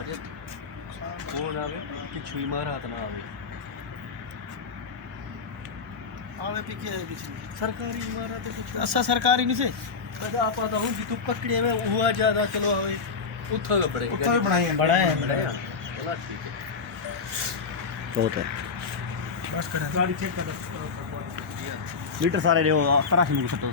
अजे वो ना आवे पिछू इमारत ना आवे आवे पीछे सरकारी इमारत है कुछ अच्छा सरकारी नहीं से कदा पता हूं कि तू पकड़े में हुआ ज्यादा चलो आवे उठा बड़े उठा भी बनाए बनाया चला ठीक है बहुत है बस कर गाड़ी चेक कर लीटर सारे ले तरह से मुझे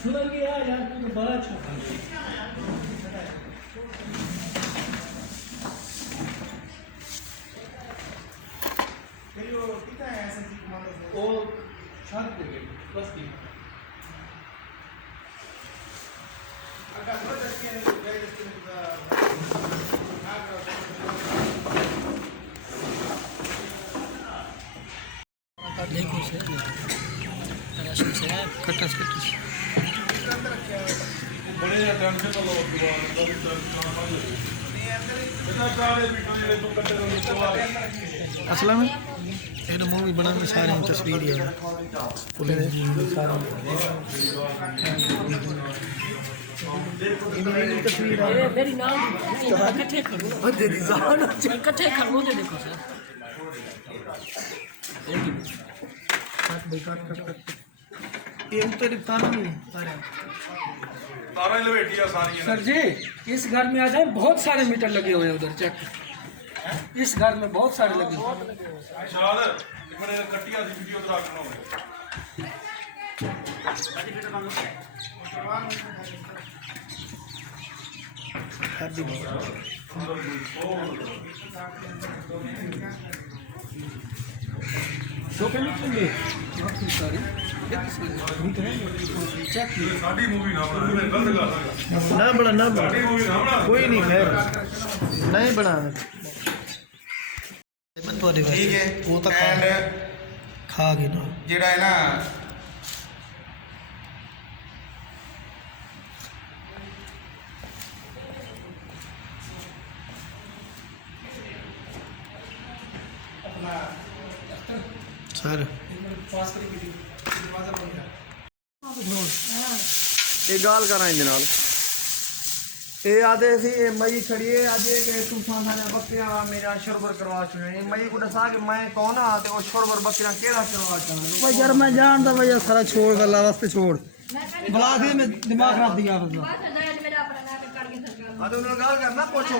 सुन गया यार तू तो बड़ा छोटा कितना है ऐसे ओ शांत दे गई बस की अगर थोड़ा जैसे देखो से तरह से कटस बड़े टेंशन तो लो इतना सारे वीडियो ये तो कटे असल में ये मूवी बनाने सारी तस्वीर है तस्वीर ये मेरी नाम इकट्ठे करो बंदे दी जान इकट्ठे करो दे देखो सर ये उतर तार नहीं तारा लपेटिया सारी सर जी इस घर में आ जाए बहुत सारे मीटर लगे हुए हैं उधर चेक इस घर में बहुत सारे लगे हुए हैं शायद मैंने कटिया दी वीडियो तो रखना होगा दो कमी सारी साडी मूवी ना बना मैं गलत कर ना बड़ा ना बड़ा साडी मूवी ना बना कोई नहीं खैर नहीं बना ठीक है वो तो एंड खा गए ना ਜਿਹੜਾ ਹੈ ਨਾ सर ये गाल करा इंदे नाल ये आदे सी ये मई खड़िए आज के तूफान आने बकरियां मेरा शोरबर करवा छुए मई को दसा कि मैं कौन आ ते ओ शोरबर बकरियां केड़ा करवा चाहना भाई यार मैं जानता भाई सारा छोड़ गल्ला वास्ते छोड़ बुला दिए मैं दिमाग खराब दिया आ तो उन्होंने गाल करना पूछो